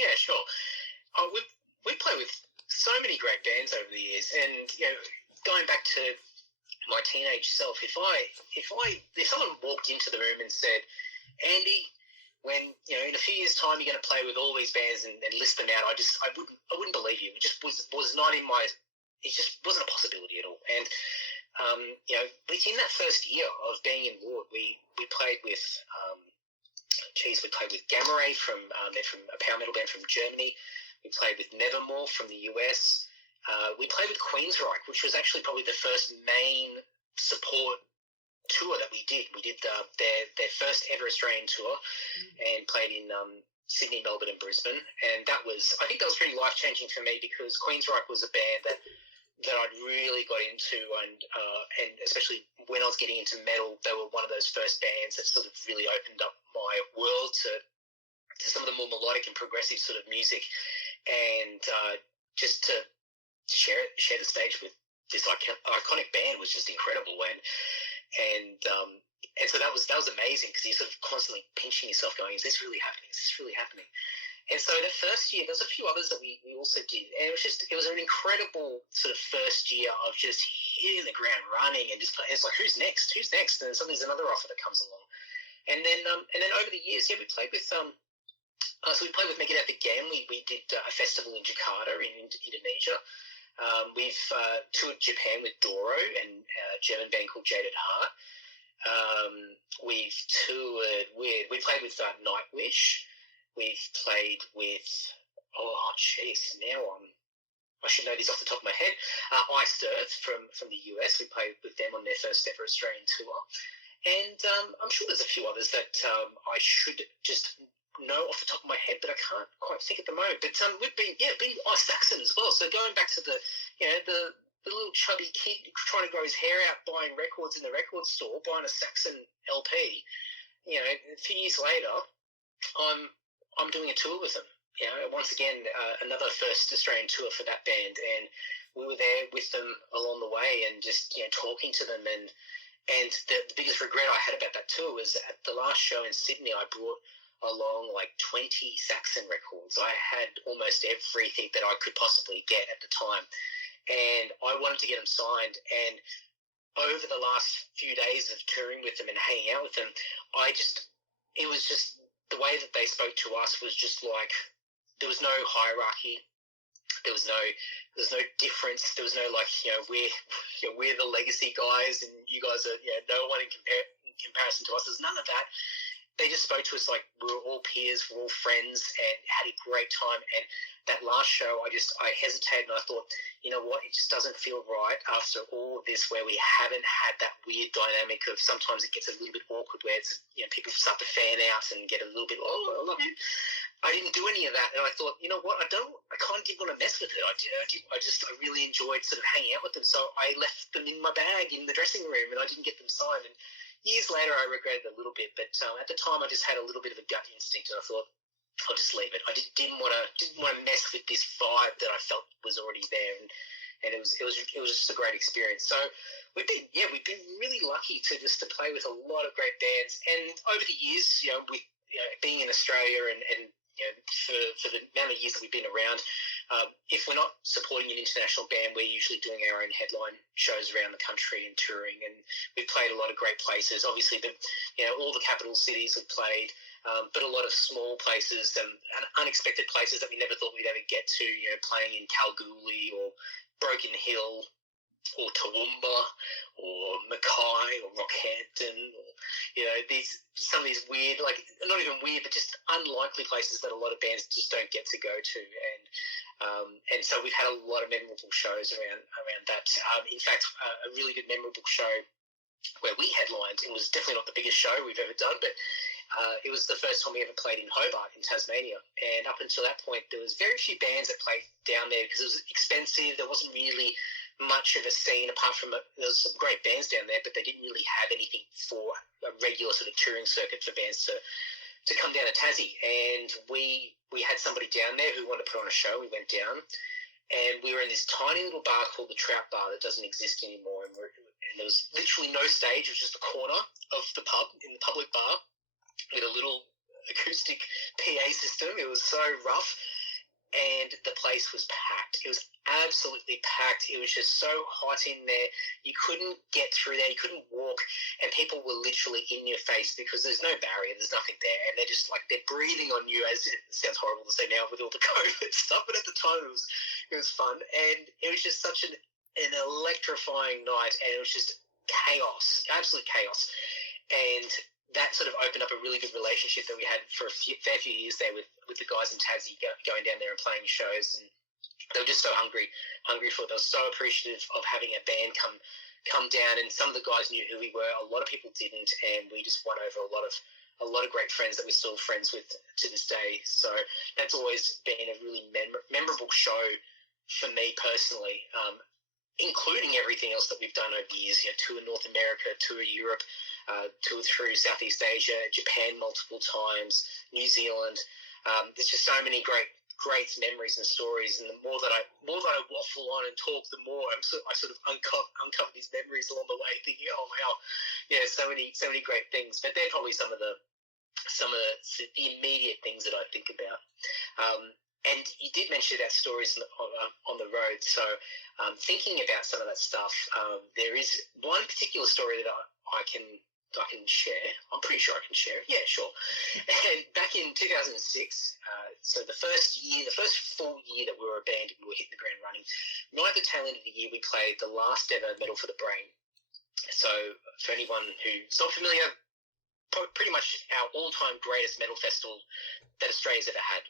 Yeah, sure. We played with so many great bands over the years, and going back to my teenage self, if someone walked into the room and said, Andy, when in a few years' time you're going to play with all these bands and list them out, I wouldn't believe you. It just was not in my. It just wasn't a possibility at all. And within that first year of being in Lord, we played with. We played with Gamma Ray they're from a power metal band from Germany. We played with Nevermore from the US. We played with Queensryche, which was actually probably the first main support tour that we did. We did their first ever Australian tour and played in Sydney, Melbourne, and Brisbane. And I think that was pretty life changing for me because Queensryche was a band that I'd really got into, and especially when I was getting into metal, they were one of those first bands that sort of really opened up my world to some of the more melodic and progressive sort of music, and just to share the stage with this iconic band was just incredible. And so that was amazing because you're sort of constantly pinching yourself, going, "Is this really happening? Is this really happening?" And so that first year, there was a few others that we also did, and it was an incredible sort of first year of just hitting the ground running and just it's like, who's next? And then suddenly there's another offer that comes along, and then over the years, we played with so we played with Megadeth again. We did a festival in Jakarta in Indonesia. We've toured Japan with Doro and a German band called Jaded Heart. We've toured with Nightwish. We've played with, I should know these off the top of my head. Iced Earth from the US. We played with them on their first ever Australian tour. And I'm sure there's a few others that I should just know off the top of my head, but I can't quite think at the moment. But we've been Saxon as well. So going back to the little chubby kid trying to grow his hair out, buying records in the record store, buying a Saxon LP. A few years later, I'm doing a tour with them. Once again, another first Australian tour for that band, and we were there with them along the way, and just talking to them. And the biggest regret I had about that tour was at the last show in Sydney, I brought along like 20 Saxon records. I had almost everything that I could possibly get at the time, and I wanted to get them signed. And over the last few days of touring with them and hanging out with them, it was just the way that they spoke to us was just like there was no hierarchy, there was no difference, there was no we're the legacy guys and you guys are no one in comparison to us. There's none of that. They just spoke to us like we were all peers, we were all friends, and had a great time. And that last show, I hesitated and I thought, you know what, it just doesn't feel right after all of this, where we haven't had that weird dynamic of sometimes it gets a little bit awkward where it's people start to fan out and get a little bit, oh, I love you. I didn't do any of that, and I thought, you know what, I kind of didn't want to mess with it. I really enjoyed sort of hanging out with them, so I left them in my bag in the dressing room, and I didn't get them signed. And years later, I regretted it a little bit, but at the time, I just had a little bit of a gut instinct, and I thought, I'll just leave it. I didn't want to mess with this vibe that I felt was already there, and it was just a great experience. So we've been really lucky to play with a lot of great bands, and over the years, with being in Australia and for the amount of years that we've been around, if we're not supporting an international band, we're usually doing our own headline shows around the country and touring, and we've played a lot of great places. Obviously, all the capital cities we've played, but a lot of small places and unexpected places that we never thought we'd ever get to, playing in Kalgoorlie or Broken Hill or Toowoomba or Mackay or Rockhampton, or some of these weird, like not even weird, but just unlikely places that a lot of bands just don't get to go to, and so we've had a lot of memorable shows around that. In fact, a really good memorable show where we headlined, it was definitely not the biggest show we've ever done, but it was the first time we ever played in Hobart in Tasmania, and up until that point there was very few bands that played down there because it was expensive. There wasn't really much of a scene apart from there was some great bands down there, but they didn't really have anything for a regular sort of touring circuit for bands to come down to Tassie. And we had somebody down there who wanted to put on a show. We went down and we were in this tiny little bar called the Trout Bar that doesn't exist anymore, and there was literally no stage. It was just the corner of the pub in the public bar with a little acoustic PA system. It was so rough. And the place was packed. It was absolutely packed. It was just so hot in there. You couldn't get through there. You couldn't walk. And people were literally in your face because there's no barrier. There's nothing there. And they're just like, they're breathing on you, as it sounds horrible to say now with all the COVID stuff. But at the time, it was fun. And it was just such an electrifying night. And it was just chaos, absolute chaos. And that sort of opened up a really good relationship that we had for a fair few years there with the guys in Tassie, going down there and playing shows. And they were just so hungry for it. They were so appreciative of having a band come down. And some of the guys knew who we were. A lot of people didn't, and we just won over a lot of great friends that we're still friends with to this day. So that's always been a really memorable show for me personally, including everything else that we've done over the years. Tour North America, tour Europe, tour through Southeast Asia, Japan multiple times, New Zealand. There's just so many great memories and stories, and the more that I waffle on and talk, the more I sort of uncover these memories along the way, thinking, oh wow, yeah, so many great things. But they're probably some of the immediate things that I think about. And you did mention about stories on the road. So thinking about some of that stuff, there is one particular story that I can share. I'm pretty sure I can share. Yeah, sure. And back in 2006, so the first full year that we were a band, we were hitting the ground running. Right at the tail end of the year, we played the last ever Metal for the Brain. So for anyone who's not familiar, pretty much our all-time greatest metal festival that Australia's ever had,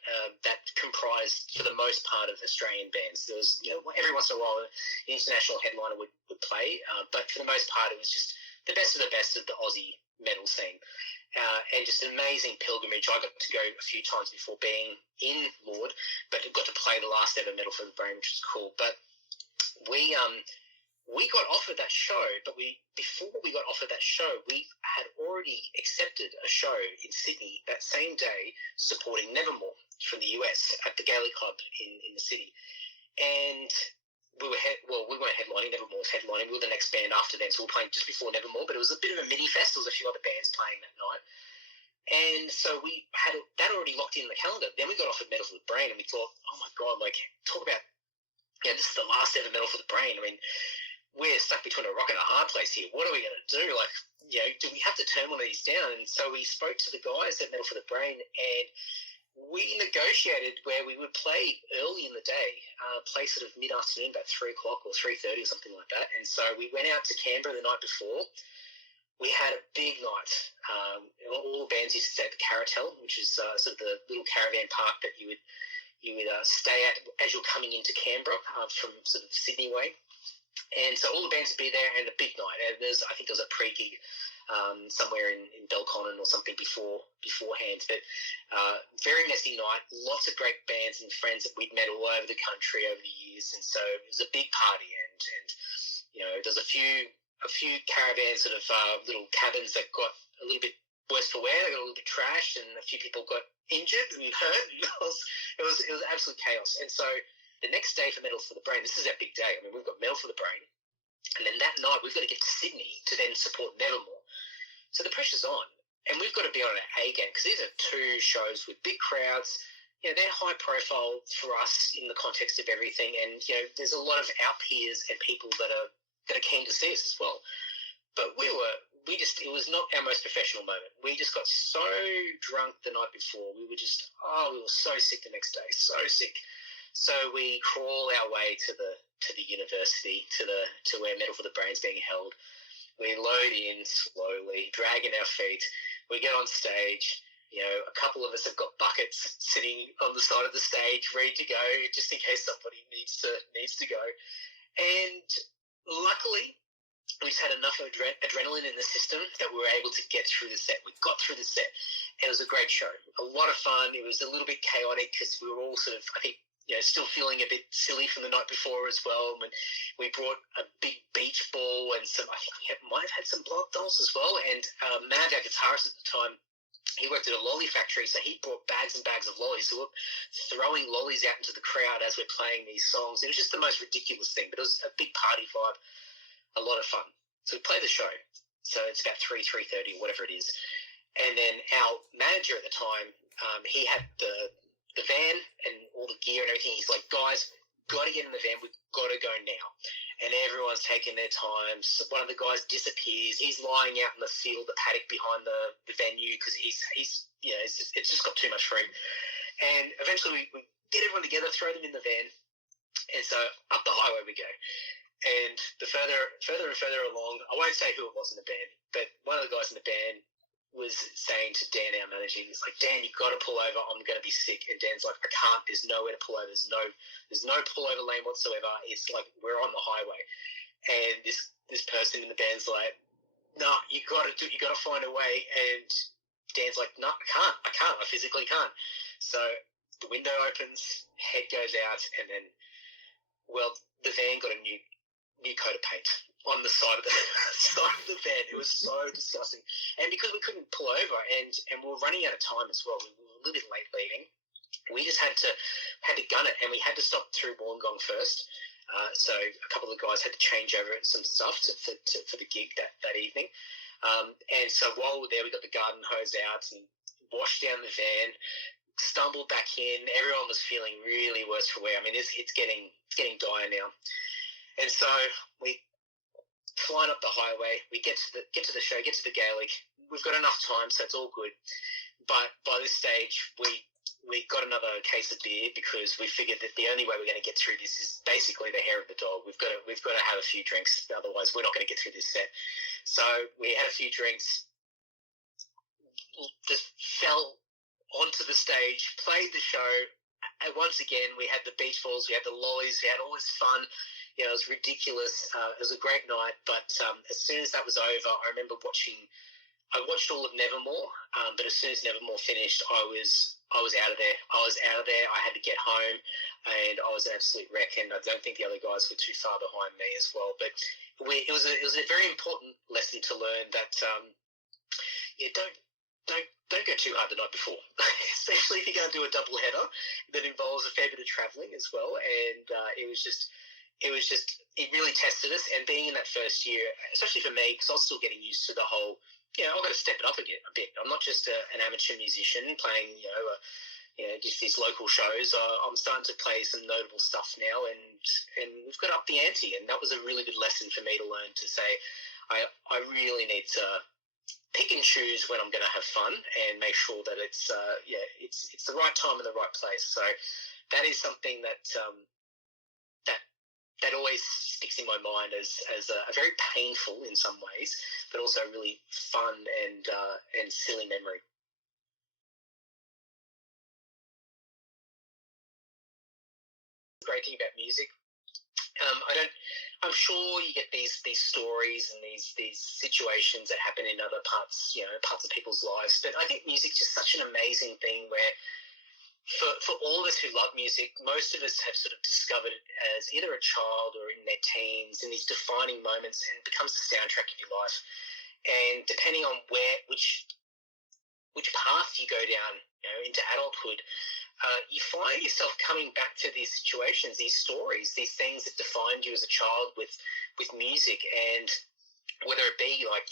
that comprised, for the most part, of Australian bands. There was, every once in a while, an international headliner would play, but for the most part, it was just the best of the Aussie metal scene. And just an amazing pilgrimage. I got to go a few times before being in Lord, but got to play the last ever Metal for the Brain, which was cool. But we got offered that show, but before we got offered that show, we had already accepted a show in Sydney that same day supporting Nevermore from the US at the Gaelic Club in the city. And we weren't headlining, Nevermore was headlining. We were the next band after them, so we were playing just before Nevermore, but it was a bit of a mini fest. There was a few other bands playing that night. And so we had that already locked in the calendar. Then we got offered Metal for the Brain, and we thought, oh my God, talk about, this is the last ever Metal for the Brain. I mean, we're stuck between a rock and a hard place here. What are we going to do? Do we have to turn one of these down? And so we spoke to the guys at Metal for the Brain, and we negotiated where we would play early in the day, play sort of mid-afternoon, about 3 o'clock or 3:30 or something like that. And so we went out to Canberra the night before. We had a big night. All the bands used to stay at the Caratel, which is sort of the little caravan park that you would stay at as you're coming into Canberra from sort of Sydney way. And so all the bands would be there, and a big night. And I think there was a pre-gig somewhere in Belconnen or something beforehand. But very messy night. Lots of great bands and friends that we'd met all over the country over the years, and so it was a big party. And there's a few caravan sort of little cabins that got a little bit worse for wear. They got a little bit trashed, and a few people got injured and hurt. And it was absolute chaos. And so the next day for Metal for the Brain, this is our big day. I mean, we've got Metal for the Brain, and then that night we've got to get to Sydney to then support Nevermore. So the pressure's on, and we've got to be on our A game, because these are two shows with big crowds. They're high profile for us in the context of everything, and there's a lot of our peers and people that are keen to see us as well. But it was not our most professional moment. We just got so drunk the night before. We were so sick the next day, so sick. So we crawl our way to the university, to where Metal for the Brain's being held. We load in slowly, dragging our feet. We get on stage. A couple of us have got buckets sitting on the side of the stage, ready to go, just in case somebody needs to go. And luckily, we just had enough adrenaline in the system that we were able to get through the set. We got through the set, and it was a great show. A lot of fun. It was a little bit chaotic because we were all sort of, I think, still feeling a bit silly from the night before as well. When we brought a big beach ball and I think we might have had some blood dolls as well. And Mav, our guitarist at the time, he worked at a lolly factory, so he brought bags and bags of lollies. So we're throwing lollies out into the crowd as we're playing these songs. It was just the most ridiculous thing, but it was a big party vibe, a lot of fun. So we play the show. So it's about 3:30, whatever it is. And then our manager manager at the time, he had the van and all the gear and everything. He's like, guys, got to get in the van. We've got to go now. And everyone's taking their time. So one of the guys disappears. He's lying out in the field, the paddock behind the venue, because he's it's just got too much for him. And eventually we get everyone together, throw them in the van, and so up the highway we go. And the further and further along, I won't say who it was in the band, but one of the guys in the band was saying to Dan, our manager, he's like, Dan, you've got to pull over. I'm going to be sick. And Dan's like, I can't. There's nowhere to pull over. There's no pullover lane whatsoever. It's like we're on the highway. And this person in the band's like, no, you got to find a way. And Dan's like, no, I can't. I physically can't. So the window opens, head goes out, and then, well, the van got a new coat of paint on the side of the van. It was so disgusting. And because we couldn't pull over and we were running out of time as well, we were a little bit late leaving, we just had to gun it, and we had to stop through Wollongong first. So a couple of the guys had to change over some stuff for the gig that evening. And so while we were there, we got the garden hose out and washed down the van, stumbled back in. Everyone was feeling really worse for wear. I mean, it's getting dire now. And so we flying up the highway, we get to the show, get to the Gaelic. We've got enough time, so it's all good. But by this stage, we got another case of beer because we figured that the only way we're going to get through this is basically the hair of the dog. We've got to have a few drinks, otherwise we're not going to get through this set. So we had a few drinks, just fell onto the stage, played the show, and once again we had the beach balls, we had the lollies, we had all this fun. It was ridiculous. It was a great night, but as soon as that was over, I remember I watched all of Nevermore, but as soon as Nevermore finished, I was out of there. I had to get home, and I was an absolute wreck. And I don't think the other guys were too far behind me as well. But it was a very important lesson to learn that don't go too hard the night before, especially if you're going to do a double header that involves a fair bit of travelling as well. And it really tested us. And being in that first year, especially for me, because I was still getting used to the whole, I've got to step it up a bit. I'm not just an amateur musician playing, just these local shows. I'm starting to play some notable stuff now, and we've got up the ante. And that was a really good lesson for me to learn, to say, I really need to pick and choose when I'm going to have fun and make sure that it's the right time and the right place. So that is something that always sticks in my mind as a very painful in some ways, but also a really fun and silly memory. The great thing about music, I'm sure you get these stories and these situations that happen in other parts of people's lives, but I think music is just such an amazing thing where for all of us who love music, most of us have sort of discovered it as either a child or in their teens, in these defining moments, and it becomes the soundtrack of your life. And depending on which path you go down, into adulthood, you find yourself coming back to these situations, these stories, these things that defined you as a child with music, and whether it be like,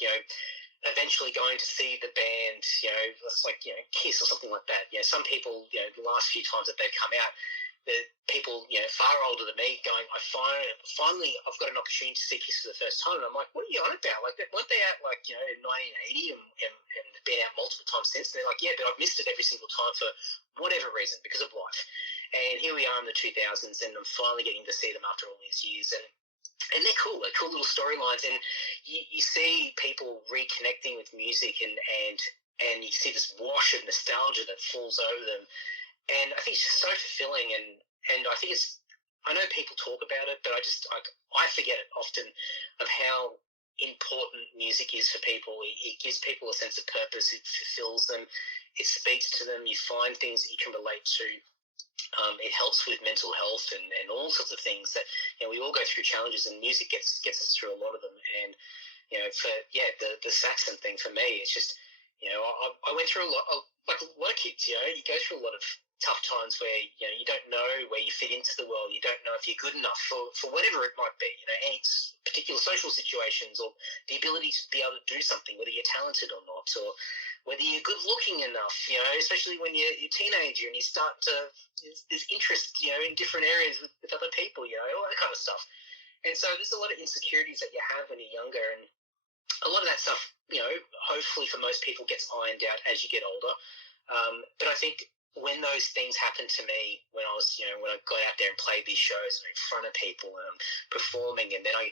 eventually going to see the band, it's like, Kiss or something like that. Some people, the last few times that they've come out, the people, far older than me going, finally I've got an opportunity to see Kiss for the first time. And I'm like, what are you on about? Like, weren't they out like, in 1980 and been out multiple times since? And they're like, yeah, but I've missed it every single time for whatever reason, because of life. And here we are in the 2000s, and I'm finally getting to see them after all these years. And they're cool. They're cool little storylines, and you see people reconnecting with music, and you see this wash of nostalgia that falls over them. And I think it's just so fulfilling, and I think I know people talk about it, but I forget it often of how important music is for people. It gives people a sense of purpose. It fulfills them. It speaks to them. You find things that you can relate to. It helps with mental health and all sorts of things that we all go through challenges, and music gets us through a lot of them. And the Saxon thing for me, it's just I went through a lot of, like a lot of kids, you go through a lot of tough times where, you don't know where you fit into the world. You don't know if you're good enough for whatever it might be, any particular social situations, or the ability to be able to do something, whether you're talented or not, or whether you're good looking enough, especially when you're a teenager and you start to, there's interest, in different areas with other people, all that kind of stuff. And so there's a lot of insecurities that you have when you're younger, and a lot of that stuff, hopefully for most people gets ironed out as you get older. But I think when those things happened to me, when I was, when I got out there and played these shows in front of people and performing, and then I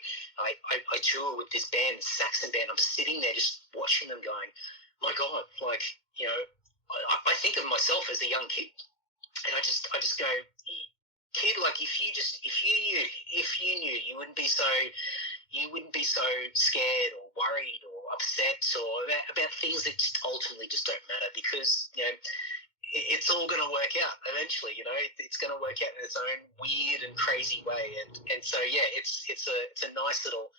tour with this band, Saxon band, I'm sitting there just watching them going, my God, like, I think of myself as a young kid, and I just go, kid, like if you knew, you wouldn't be so scared or worried or upset or about things that just ultimately just don't matter, because it's all going to work out eventually. It's going to work out in its own weird and crazy way, and so it's a nice little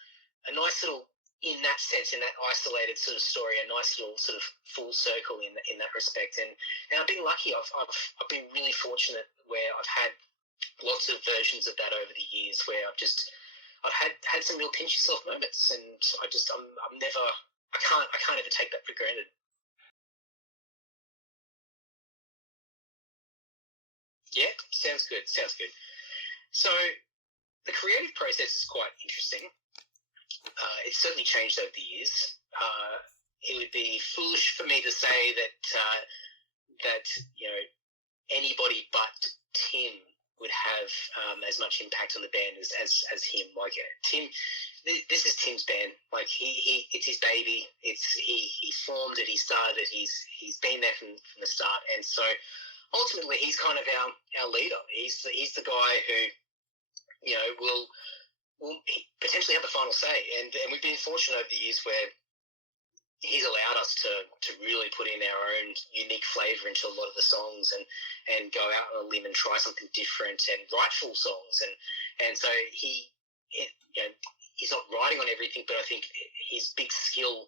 in that sense, in that isolated sort of story, a nice little sort of full circle in that respect. And I've been lucky. I've been really fortunate where I've had lots of versions of that over the years, where I've had some real pinch yourself moments, and I can't ever take that for granted. Yeah, sounds good. So the creative process is quite interesting. It's certainly changed over the years. It would be foolish for me to say that anybody but Tim would have as much impact on the band as him. Like Tim, this is Tim's band. Like it's his baby. He formed it. He started it. He's been there from the start. And so ultimately, he's kind of our leader. He's the guy who will potentially have the final say. And we've been fortunate over the years where he's allowed us to really put in our own unique flavour into a lot of the songs, and go out on a limb and try something different and write full songs. And so he's not writing on everything, but I think his big skill,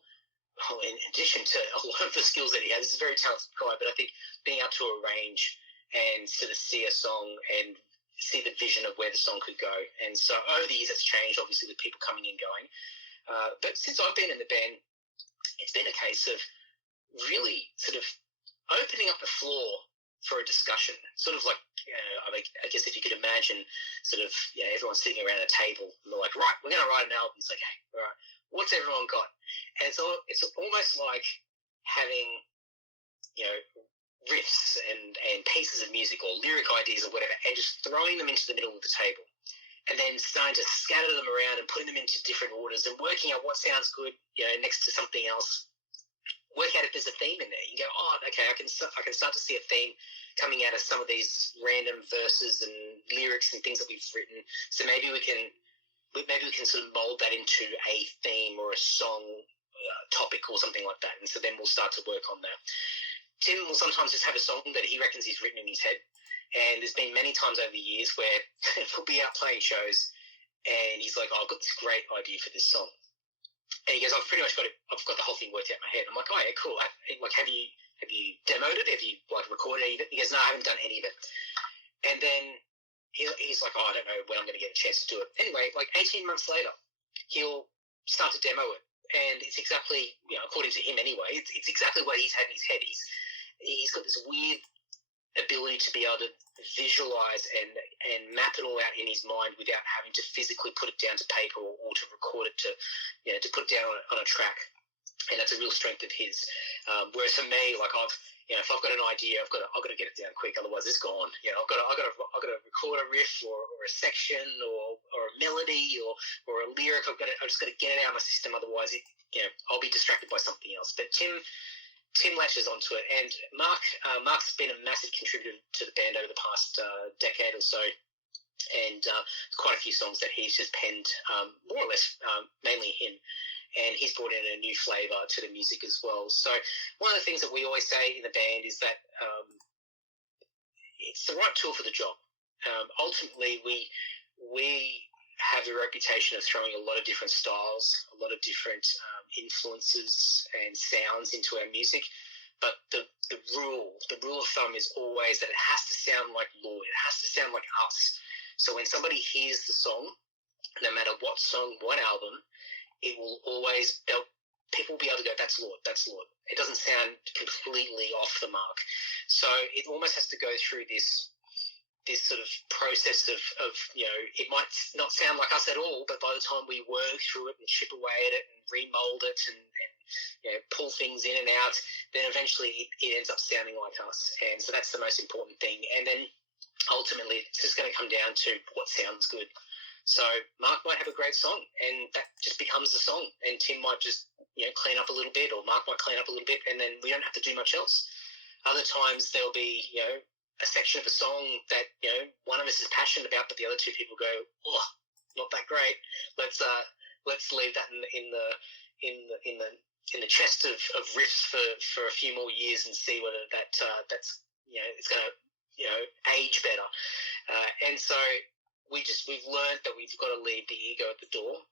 in addition to a lot of the skills that he has, he's a very talented guy, but I think being able to arrange and sort of see a song and see the vision of where the song could go. And so over the years, that's changed, obviously, with people coming and going. But since I've been in the band, it's been a case of really sort of opening up the floor for a discussion. Sort of like, I guess if you could imagine sort of, everyone sitting around a table and they're like, right, we're going to write an album. It's like, okay, all right, what's everyone got? And it's almost like having, riffs and pieces of music or lyric ideas or whatever, and just throwing them into the middle of the table, and then starting to scatter them around and putting them into different orders and working out what sounds good, next to something else. Work out if there's a theme in there. You go, oh, okay, I can start to see a theme coming out of some of these random verses and lyrics and things that we've written. So maybe we can sort of mold that into a theme or a song topic or something like that. And so then we'll start to work on that. Tim will sometimes just have a song that he reckons he's written in his head. And there's been many times over the years where we'll be out playing shows and he's like, oh, I've got this great idea for this song. And he goes, I've pretty much got it. I've got the whole thing worked out in my head. I'm like, oh, yeah, cool. Like, have you demoed it? Have you recorded any of it? He goes, no, I haven't done any of it. And then he's like, oh, I don't know when I'm going to get a chance to do it. Anyway, like 18 months later, he'll start to demo it. And it's exactly, according to him anyway, it's exactly what he's had in his head. He's got this weird ability to be able to visualize and map it all out in his mind without having to physically put it down to paper or to record it to put it down on a track. And that's a real strength of his. Whereas for me, like if I've got an idea, I've got to get it down quick, otherwise it's gone. I've got to record a riff or a section or a melody or a lyric. I've just got to get it out of my system, otherwise I'll be distracted by something else. But Tim latches onto it, and Mark's been a massive contributor to the band over the past decade or so, and quite a few songs that he's just penned, more or less mainly him. And he's brought in a new flavour to the music as well. So one of the things that we always say in the band is that it's the right tool for the job. Ultimately, we have the reputation of throwing a lot of different styles, a lot of different influences and sounds into our music. But the rule of thumb is always that it has to sound like Lord. It has to sound like us. So when somebody hears the song, no matter what song, what album, it will always, people will be able to go, that's Lord, that's Lord. It doesn't sound completely off the mark. So it almost has to go through this sort of process of it might not sound like us at all, but by the time we work through it and chip away at it and remold it and pull things in and out, then eventually it ends up sounding like us. And so that's the most important thing. And then ultimately it's just going to come down to what sounds good. So Mark might have a great song and that just becomes the song, and Tim might just clean up a little bit, or Mark might clean up a little bit, and then we don't have to do much else. Other times there'll be a section of a song that one of us is passionate about, but the other two people go, oh, not that great. Let's leave that in the chest of riffs for a few more years and see whether that's it's going to age better. And so we've learned that we've got to leave the ego at the door.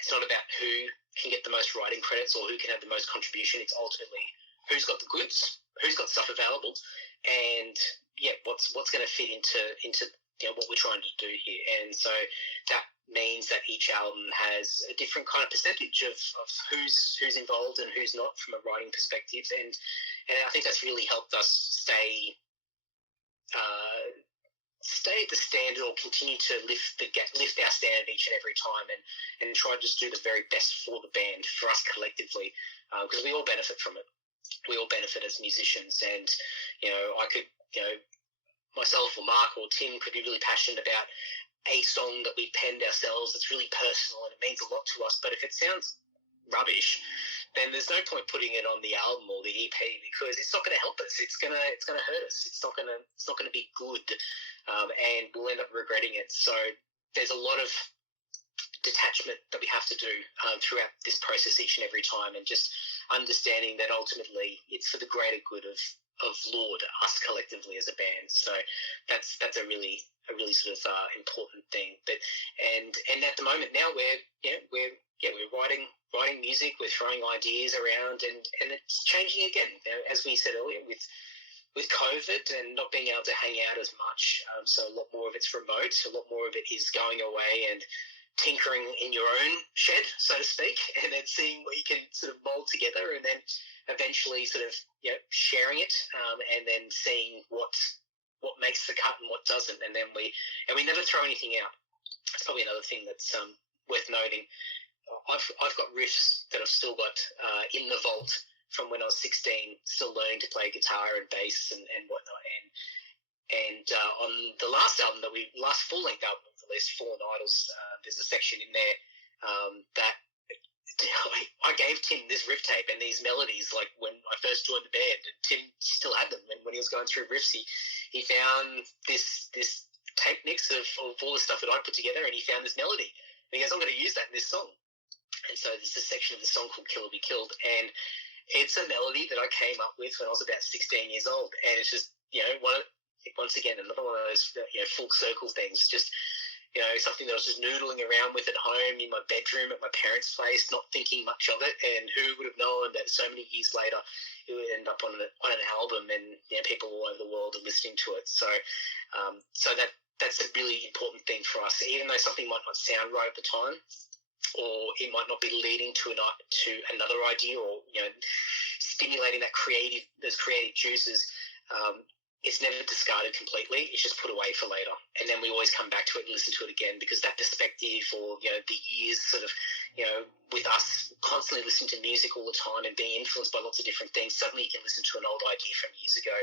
It's not about who can get the most writing credits or who can have the most contribution. It's ultimately who's got the goods, who's got stuff available, and what's going to fit into what we're trying to do here. And so that means that each album has a different kind of percentage of who's involved and who's not from a writing perspective. And I think that's really helped us stay at the standard, or continue to lift our standard each and every time, and try to just do the very best for the band, for us collectively, because we all benefit from it. We all benefit as musicians, and I could myself or Mark or Tim could be really passionate about a song that we penned ourselves that's really personal and it means a lot to us, but if it sounds rubbish, then there's no point putting it on the album or the EP, because it's not going to help us. It's going to hurt us. It's not going to be good, and we'll end up regretting it. So there's a lot of detachment that we have to do throughout this process each and every time, and just understanding that ultimately it's for the greater good of Lord, us collectively as a band. So that's a really sort of important thing. But and at the moment now we're writing music, we're throwing ideas around, and it's changing again. As we said earlier, with COVID and not being able to hang out as much, so a lot more of it's remote, a lot more of it is going away and tinkering in your own shed, so to speak, and then seeing what you can sort of mold together, and then eventually sort of sharing it, and then seeing what makes the cut and what doesn't, and then we never throw anything out. That's probably another thing that's worth noting. I've got riffs that I've still got in the vault from when I was 16, still learning to play guitar and bass and whatnot. And on the last full-length album we released, Fallen Idols, there's a section in there that I gave Tim this riff tape and these melodies like when I first joined the band, and Tim still had them. And when he was going through riffs, he found this tape mix of all the stuff that I put together, and he found this melody. And he goes, I'm going to use that in this song. And so there's a section of the song called Kill or Be Killed, and it's a melody that I came up with when I was about 16 years old. And it's just, once again, another one of those full circle things, just something that I was just noodling around with at home in my bedroom at my parents' place, not thinking much of it. And who would have known that so many years later it would end up on an album, and people all over the world are listening to it. So that's a really important thing for us. Even though something might not sound right at the time, or it might not be leading to another idea, or stimulating those creative juices. It's never discarded completely. It's just put away for later. And then we always come back to it and listen to it again, because that perspective, or, the years sort of, with us constantly listening to music all the time and being influenced by lots of different things, suddenly you can listen to an old idea from years ago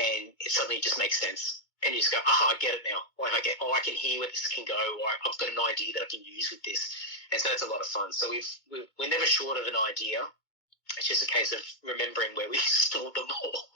and it suddenly just makes sense. And you just go, I get it now. Like I can hear where this can go, or I've got an idea that I can use with this. And so that's a lot of fun. So we're never short of an idea. It's just a case of remembering where we stored them all.